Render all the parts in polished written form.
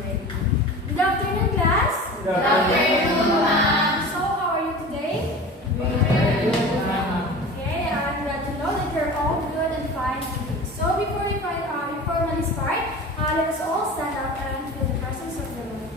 Good afternoon, class. Good afternoon, ma'am. So, how are you today? Very good, ma'am. Okay, I'm glad to know that you're all good and fine today. So, before we formally start, let us all stand up and feel the presence of the Lord.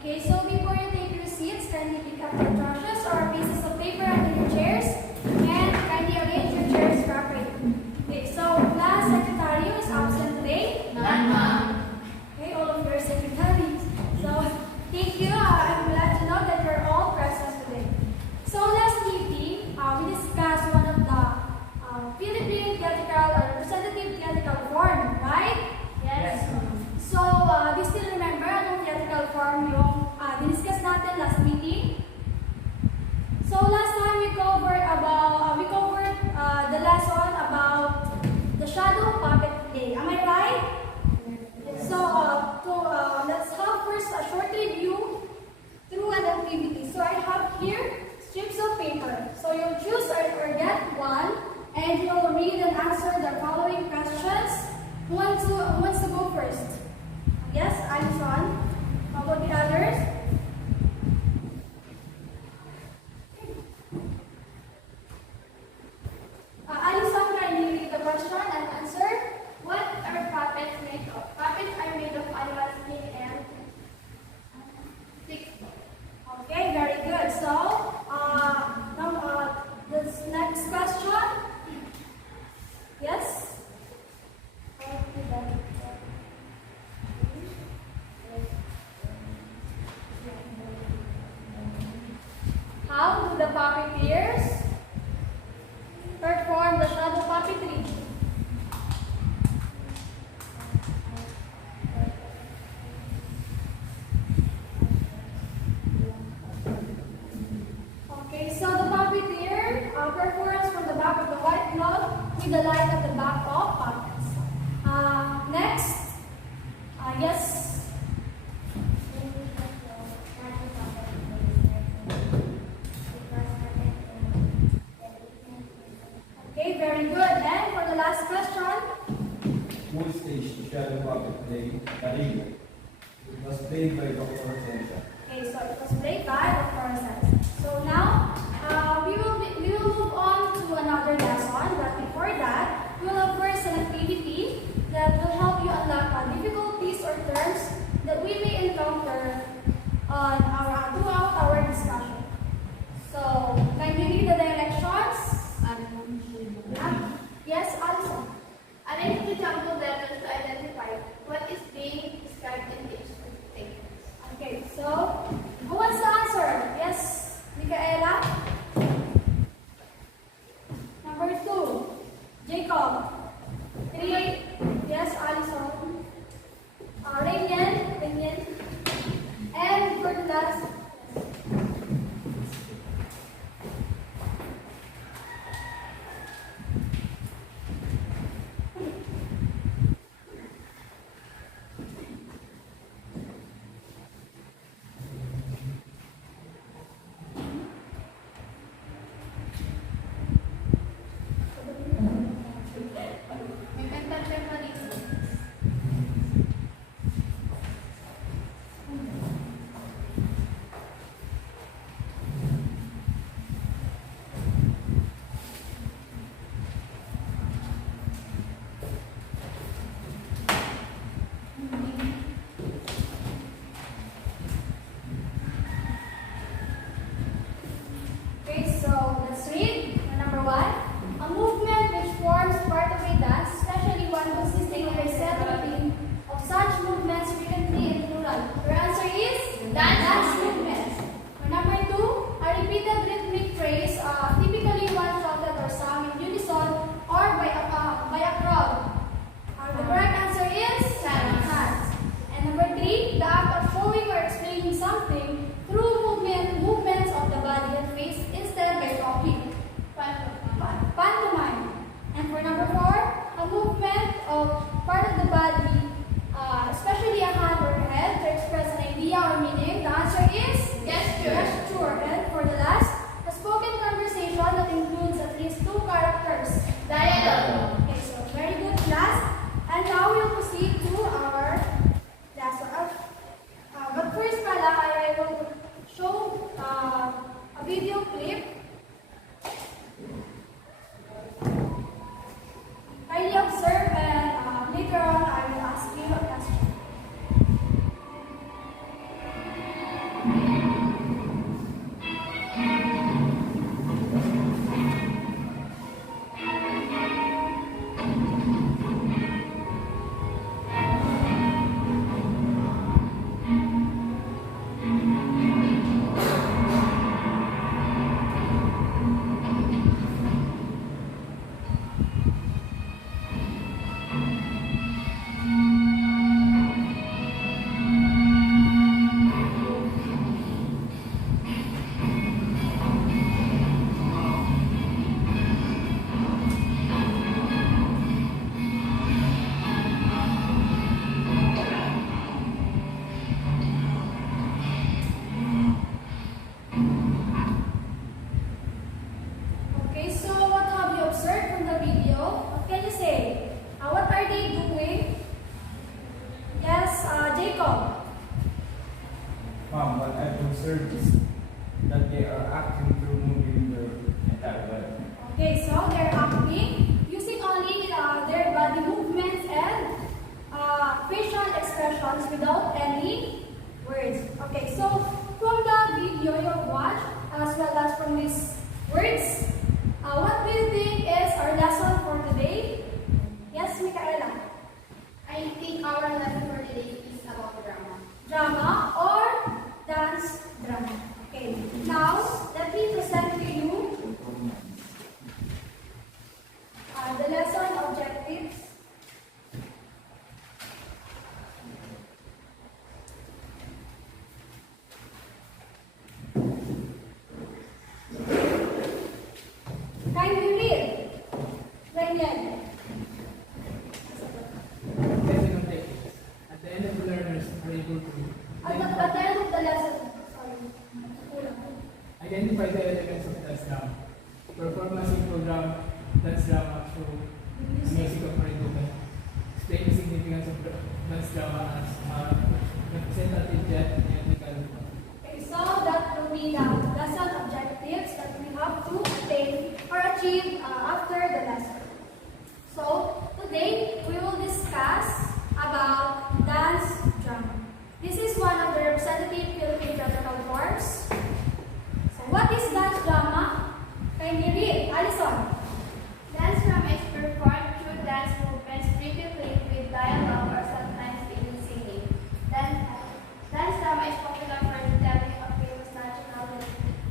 Okay, so before you take your seats, kindly pick up your brushes or pieces of paper under your chairs and kindly arrange your chairs properly. Okay, so class secretary is absent today. None, ma'am. Okay, all of your secretaries. So thank you. I'm glad to know that you're all present today. So last evening, we discussed one of the Philippine theatrical representative theatrical form, right? Yes, ma'am. So, do you still remember anong theatrical form yung diniscuss natin last meeting? So, last time we covered the lesson about the shadow puppet play. Am I right? So, let's have first a short review through an activity. So, I have here strips of paper. So, you'll choose or get one and you'll read and answer the following questions. Who wants to go first? Yes, Alison. How about the others? Alison, can you read the question and answer? What are puppets made of? Puppets are made of animal skin and sticks. Okay, very good. So, now this next question. Yes? How do the puppeteers perform the shadow puppetry? Okay, so the puppeteer performs from the back of the white cloth with the light at the back of puppets. Next, yes. Okay, very good. And for the last question, Who staged the shadow puppet play, Regine? It was played by Dr. Sensa. okay, so it was played by Dr. Sensa. So now, we will move on to another lesson, but before that, we will have first an activity that will help you unlock difficulties or terms that we may encounter throughout our discussion. So, can you read the directions? Yes, Alison. Arrange the jumbled letters to identify what is being described in each statement. Okay, so who wants to answer? Yes, BCAEd. of part of the body, especially a hand or head, to express an idea or meaning? The answer is Gesture. gesture. And for the last, a spoken conversation that includes at least two characters. Dialogue. Okay, so very good class. And now we'll proceed to our lesson. But first pala, I will show a video clip. Kindly observe and later on I will ask you a question. Okay, so what have you observed from the video? What can you say? What are they doing? Yes, Jacob. Ma'am, what I've observed is that they are acting through moving their entire body. Okay, so they're acting using only their body movements and facial expressions without any words. Okay, so from the video you've watched, as well as from these words, what do you think is our lesson for today? Yes, Micaela? I think our lesson for today is about drama. Drama or dance drama. Okay, now let me present to you the lesson objectives. Kindly read. Regine. Lesson objectives. At the end of the learners are able to At the end of the lesson, sorry. identify the elements of dance drama, perform a simple dance drama through a musical movement, explain the significance of dance drama as a representative yet ethical. Okay, so that will be the lesson objectives that we have to attain or achieve after the lesson. So today we will discuss about dance drama. This is one of the representative Philippine theatrical forms. So what is dance drama? Can you read? Alison. Dance drama is performed through dance movements frequently with dialogue or sometimes even singing. Dance drama is popular for the telling of famous national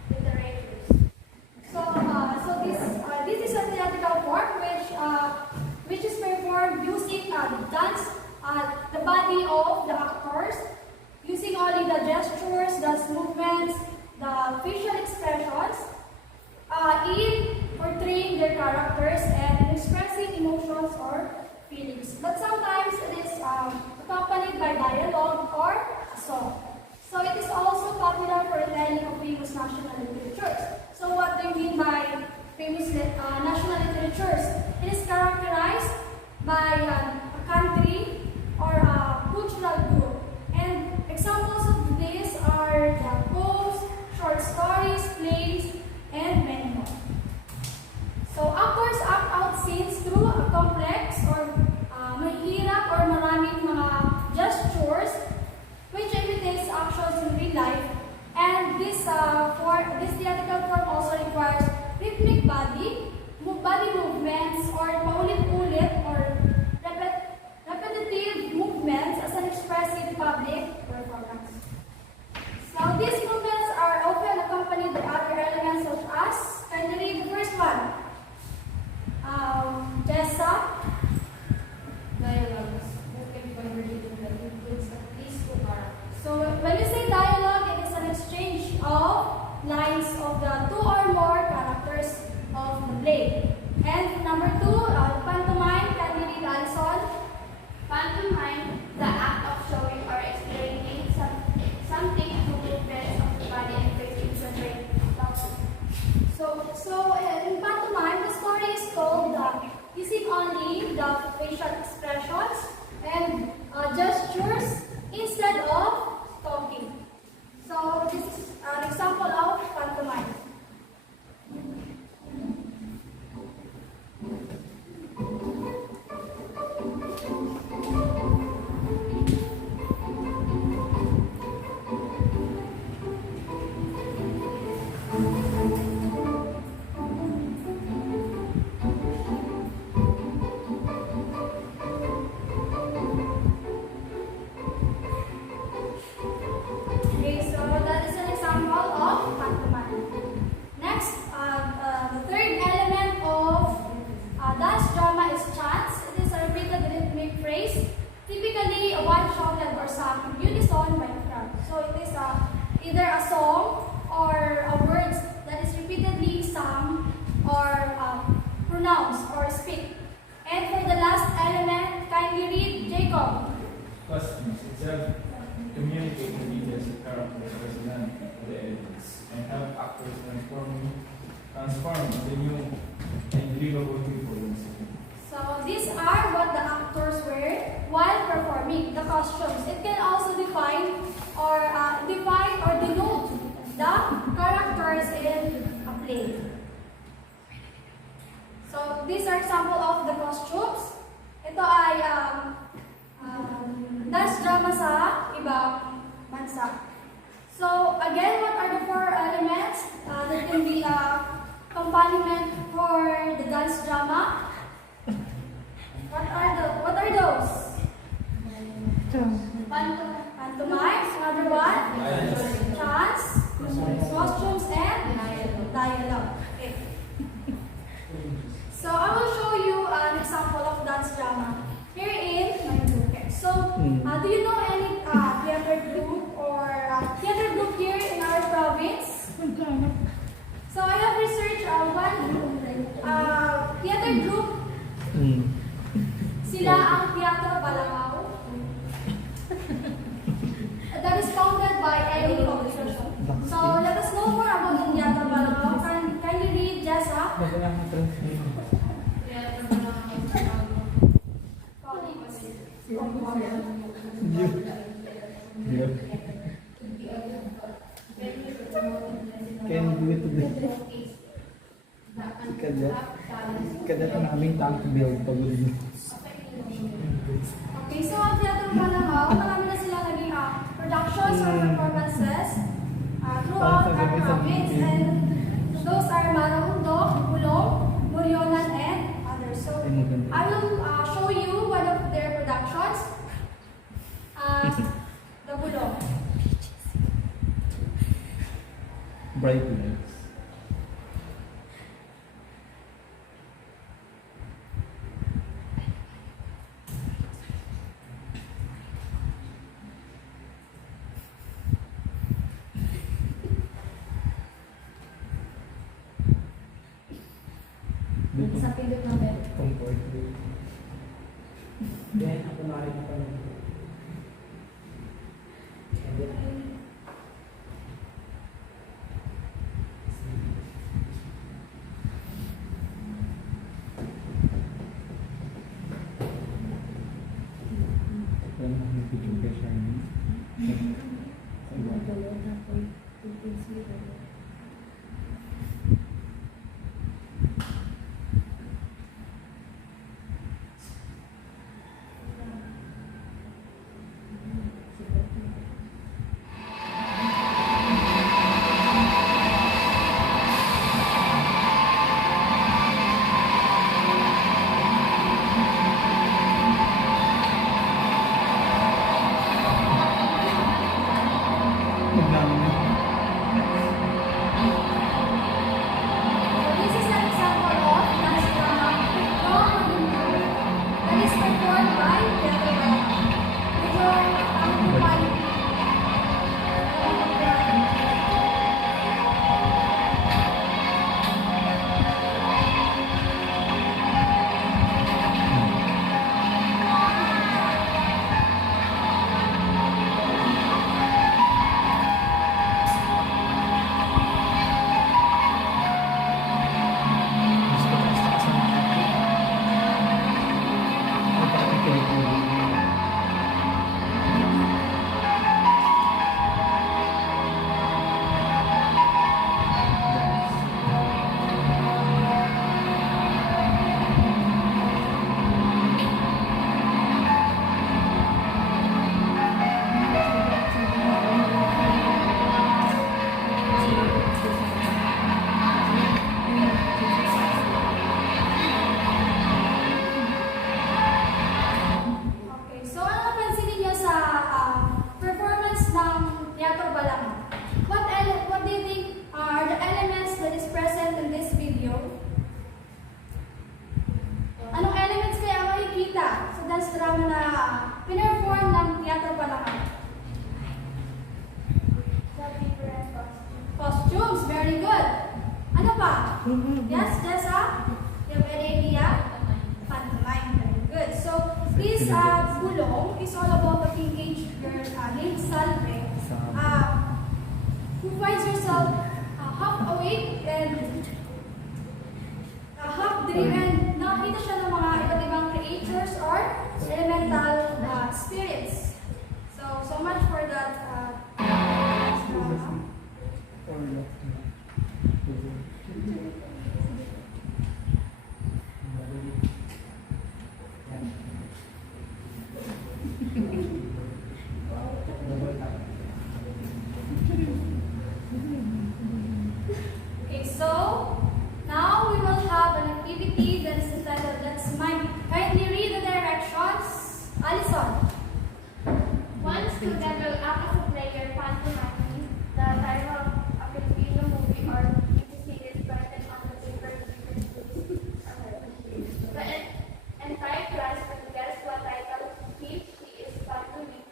literatures. This is a theatrical form which is performed using the body of the actors, using only the gestures, the movements, the facial expressions, in portraying their characters and expressing emotions or feelings. But sometimes it is accompanied by dialogue or a song. So it is also popular for telling of famous national literatures. So what do you mean by famous national literatures? It is characterized by a country or a cultural group. And examples of this are the poems, short stories, plays, and many more. So actors act out scenes through a complex or mahirap or maraming mga gestures which imitates actions in real life. And this theatrical form also requires rhythmic body movements or paulit-ulit either a song or a words that is repeatedly sung or pronounced or speak. And for the last element, kindly read Jacob. Costumes itself communicate the details of characters, personality, of the elements, and help actors transform into new and believable people in scene. So these are what the actors wear while performing the costumes. It can also define or denote the characters in a play. So these are sample of the costumes. Ito ay dance drama sa ibang bansa. So again, what are the four elements? There can be a accompaniment for the dance drama. What are those? Pantomime. Another one. Chants, costumes, and dialogue. Okay. So I will show you an example of dance drama here in my book. So do you know any theater group or theater group here in our province? So I have researched one theater group. Sila ang Teatro Balangao. That is founded by Eddie Publication. So let us know more about the Teatro Balangao. Can you read, Jessa? Can do it today. Kadat ang aming tank build pag-uwi. Okay, so ang Teatro Balangao, marami na sila naging productions or performances throughout our province. And those are Marahundong, Bulong, Morionan, and others. So I will show you one of their productions. The Bulong. Bright lights. Sa pindot ng bed. Comfort. Then, ako na rin ako. Yan ang picture kay Charlie. Magnamin na. this bulong is all about a teenage girl named Salve who finds herself half awake and half dream, and nakakita siya ng mga iba't ibang creatures or elemental spirits. So much for that drama. Okay, so now we will have an activity that is entitled Let's Mind. Kindly read the directions. Alison. One student will act as a player pantomiming the title of a Filipino movie or TV series printed on the paper. The entire class will guess what title he is pantomiming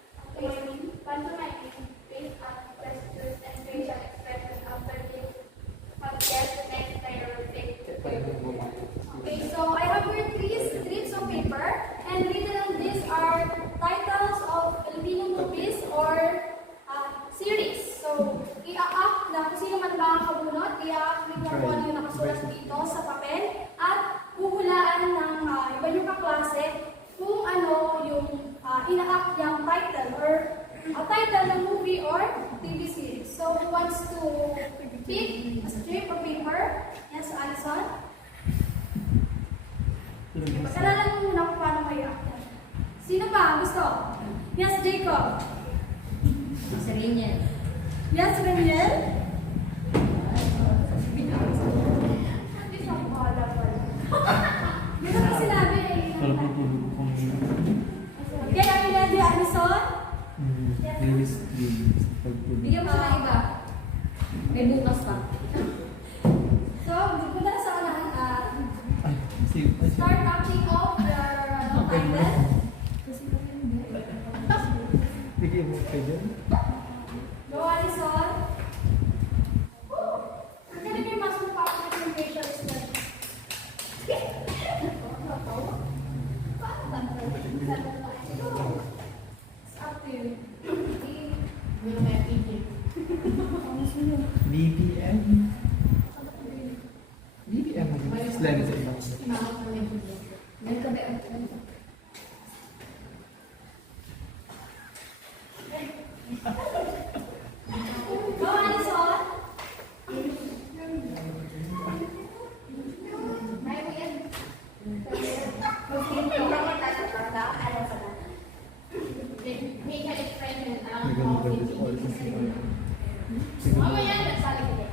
based on gestures and facial expressions after they have guessed the next title will take. Okay, so I have here three strips of paper, and written on these are titles of Filipino movies or series. So, i-act na kung sino man makakabunot, i-act nyo kung ano yung nakasulat dito sa papel, at huhulaan ng iba yung kaklase kung ano yung ina-act niyang title or title ng movie or TV series. So, who wants to pick a strip of paper? Yes, Alison? Pagkalala mo muna kung paano may act yan. Sino pa? Gusto? Yes, Jacob. Sa Regine. Yes, Reniel. Hindi sa pala pala. Hindi ko pa sinabi eh. Okay, are you ready, Alison? Bigyan mo siya ng iba. May bukas pa. So, punta na sa unahan. Start acting off your title. Go, Alison. Ang galing may mas mapapakit yung facial expression. It's up to you. BBM? BBM. Slang sa ibang. Go, Alison. Facial expression ang Siguro. mamaya nagsali ko din.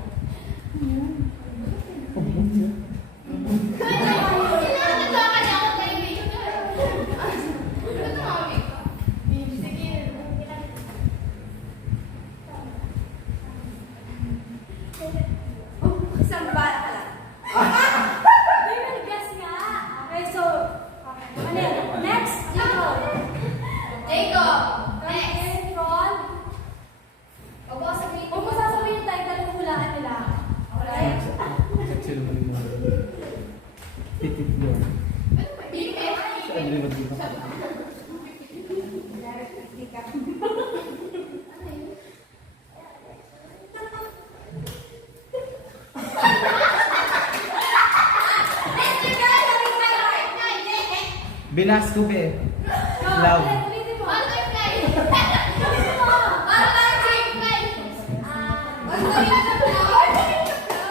Isang bala ka lang. They will guess nga. Okay, so, ano yan? Next, Jacob. Jacob! In front. Huwag mo sabihin. Huwag mo sasabihin yung title kung hulaan nila. Okay? Sexual mo rin mo. Titit doon. Saan rin mag-ibang? Binasco be. Love. Ulitin mo. Butterfly! Ulitin mo. Butterfly!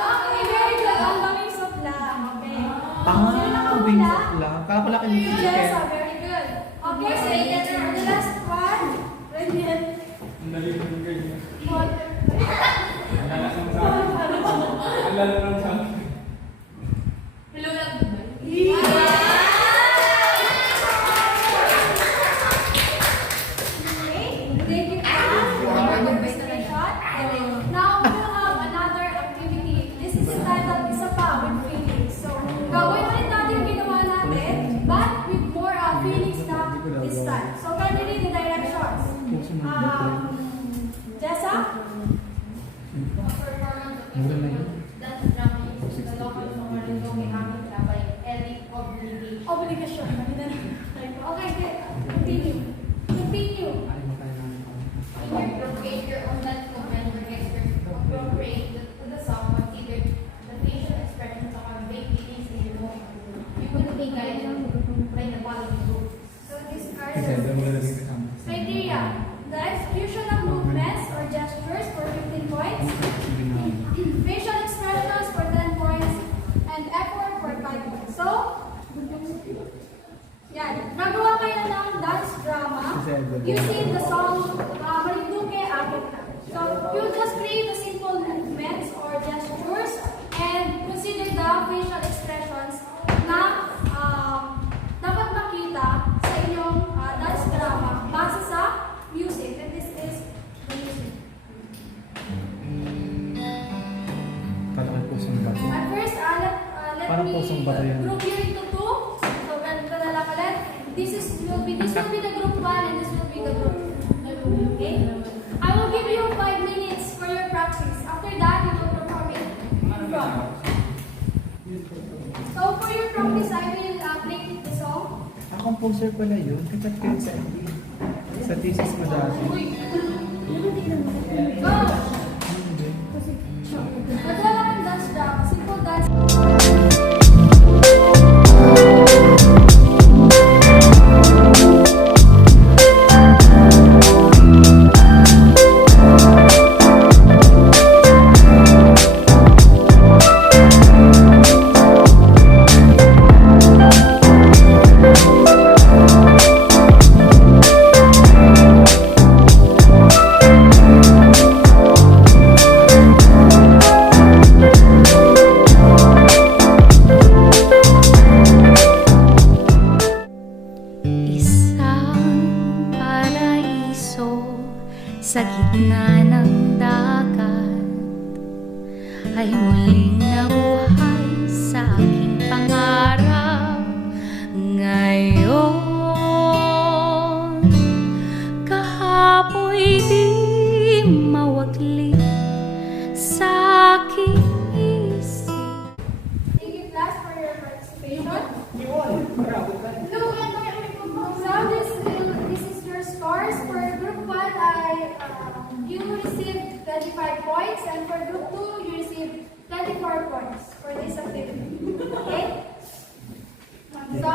Okay, very good. Ang banging soplang. Okay. Sino na Ah, ang wings hula? of love. Kaya pala kayo yung Yes, chicken. very good. Okay, so the last one. Reniel. Ang dali ko yung ganyan. Butterfly. Ang lala lang sa akin. Ang lala lang sa akin. Hello lang, Dubai. Thank you for your participation. Now we will have another activity. This is entitled Isa Pa with Feelings. So, gawin ulit natin yung ginawa natin, but with more feelings na this time. So, can you read the directions? Jessa? Performance of Mura na yun. dance drama is the local song ng aming trabay, Eric Obligation. Obligation. Okay, good. Continue. Continue. In your group, create your own dance movement or gestures appropriate to the song. Consider the facial expressions of our big feelings in your movement. You will be guided by the following rules. So these are Kasi the doon mo lalagay kasama. criteria. The execution of movements or gestures for 15 points. Facial expressions for 10 points. And effort for 5 points. So, yan. Gagawa kayo ng dance drama using the song Maligduke Akit Na. So, you just create the simple movements or gestures and consider the facial expressions na dapat makita sa inyong dance drama base sa music. And this is the music. Parang pusong bato. At first, let Parang me pusong bato yan. group you into two. So, ganito na lang ulit. This will be the group 1 and this will be the group 2. Okay? I will give you 5 minutes for your practice. After that, you will perform it in front. So, for your practice, I will play the song. Ang composer pala yun. Kapat kayo sa MD. Sa thesis mo dati. Go! But wala kang dance drama. Simple dance. Isang paraiso sa gitna ng dagat ay muling nabuhay sa aking pangarap ngayon. Kahapoy di mawagli sa aking isip. Thank you, class, for your participation. So this is your scores. For group 1, you received 25 points, and for group 2, you received 24 points for this activity. Okay? So,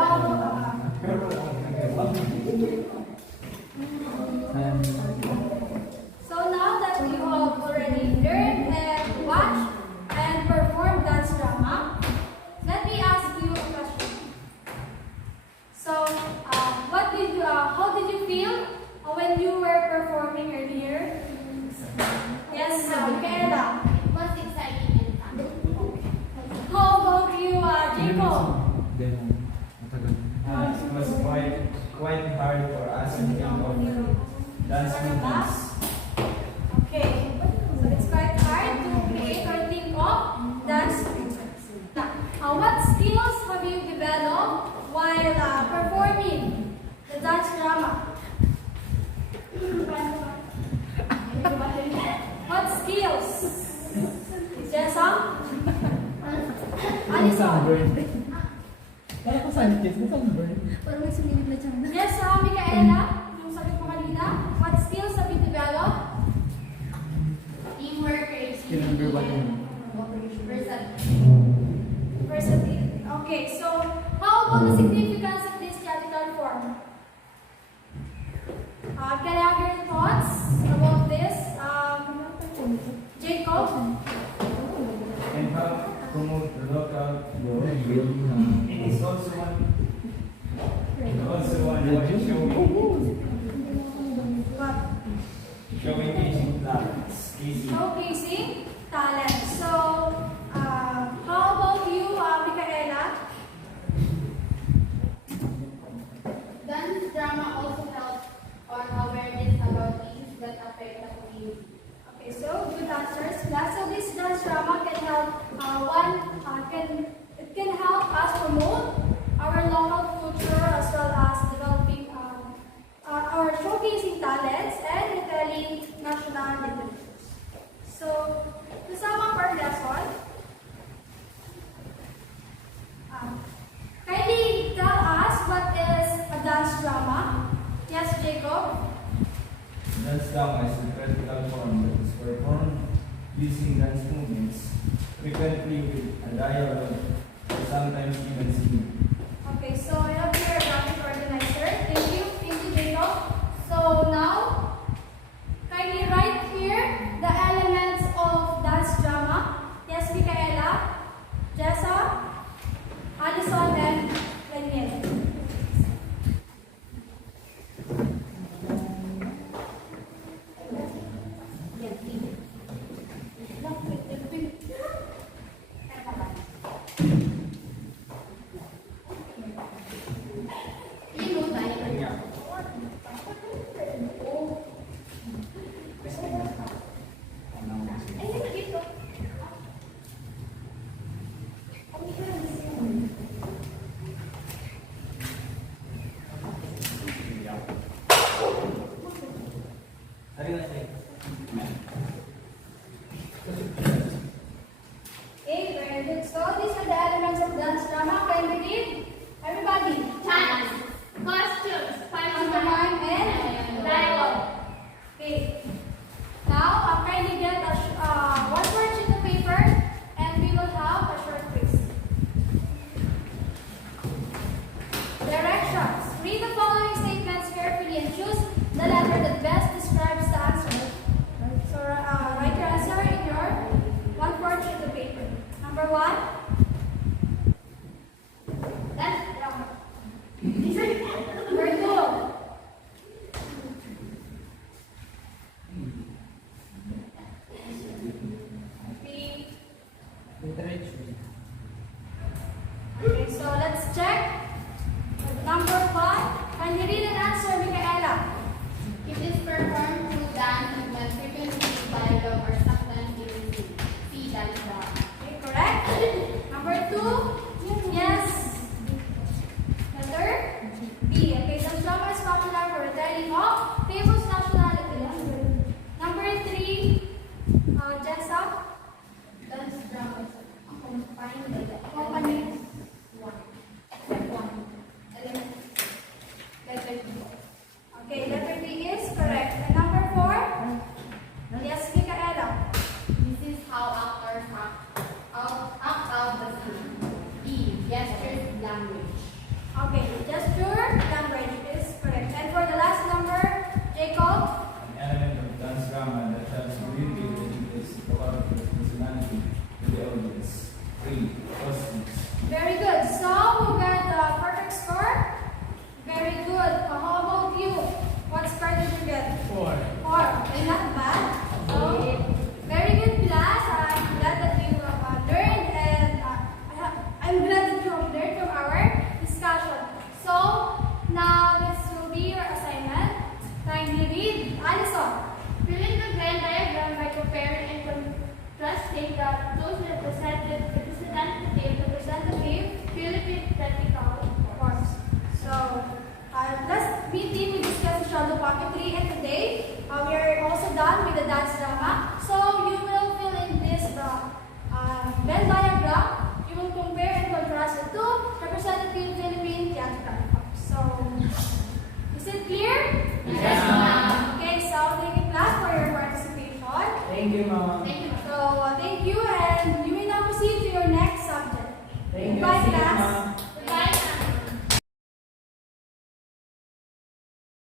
so now that you have already learned and watched and performed dance drama, let me ask you a question. So, how did you feel when you were performing earlier? Yes, Michaela. It was exciting and fun. How about you, Jacob? Then, matagal. It was quite hard for us to think of dance movements. Okay, so it's quite hard to create or think of dance movements. What skills have you developed while performing the dance drama? What skills? Jessa? Alison? Parang ko sunburn. Sunburn. Parang may sumilip na tiyan. Jessa, Micaela? Yung sabi mo kanina? What skills have you developed? Teamwork, creativity, Skill number 1 yun. Versatility. Okay, so how about the significance of this theatrical form? Can I have your thoughts about this? Jacob? And help promote the local Building. It is also one way showcasing talents. Easy. Showcasing talent. So, how about you, Micaela? Dance drama also helps on awareness about things that affect the community. Okay, so good answers. So this dance drama can help it can help us promote our local culture as well as developing our showcasing talents and retelling national literatures. So to sum up our lesson, kindly tell us what is a dance drama. dance drama is a theatrical form that is performed using dance movements, frequently with a dialogue or sometimes even singing. Okay, so I have here a graphic organizer. Thank you, Jacob. So now, kindly write here the elements of dance drama. Yes, Micaela, Jessa, Alison, and Daniel. Okay, very good. So these are the elements of dance drama. Can we read? Everybody. Chants, costumes, Pantomime and dialogue. Okay. Now, kindly get one more sheet of paper and we will have a short quiz. Directions. Read the following statements carefully and choose the letter that best describes the answer. So, write your answer in your one-fourth sheet of paper. Number 1. Dance drama. Number 2. Three. Literature. Okay, so let's check. Number 5. Can you read and answer, Micaela? It is performed through dance movement, frequently with dialogue or sometimes even sing. See dance drama. Okay, correct. Number 2. Yes. Letter B. Okay, the drama is popular for retelling of famous nationality. Number 3. Jessa. Dance drama is a combined Company. Step 1. Element. Letter D. Okay, letter D is correct. And number 4. Yes, Micaela. This is how actors act out the scene. E. Gestures, language. Okay, gesture, language is correct. And for the last number, Jacob. An element of dance drama that helps communicate and is the character's personality to the audience. 3. Costumes. Very good. So, who got the perfect score? Very good. How about you? What score did you get? 4. 4. Okay, not bad. So, very good class. I'm glad that you have learned and I'm glad that you have learned from our discussion. So, now this will be your assignment. Kindly read. Alison. Fill in the Venn diagram by comparing and contrasting the two representative Philippine practical Forms. So, last meeting we discussed shadow puppetry, and today we are also done with the dance drama. So, you will fill in this Venn diagram. You will compare and contrast the two representative Philippine theatrical forms. So, is it clear? Yes, ma'am. Okay, so thank you class for your participation. Thank you, Mom. Thank you. So, thank you, and you may now proceed to your next subject. Thank you. Goodbye, See you, class. Mom.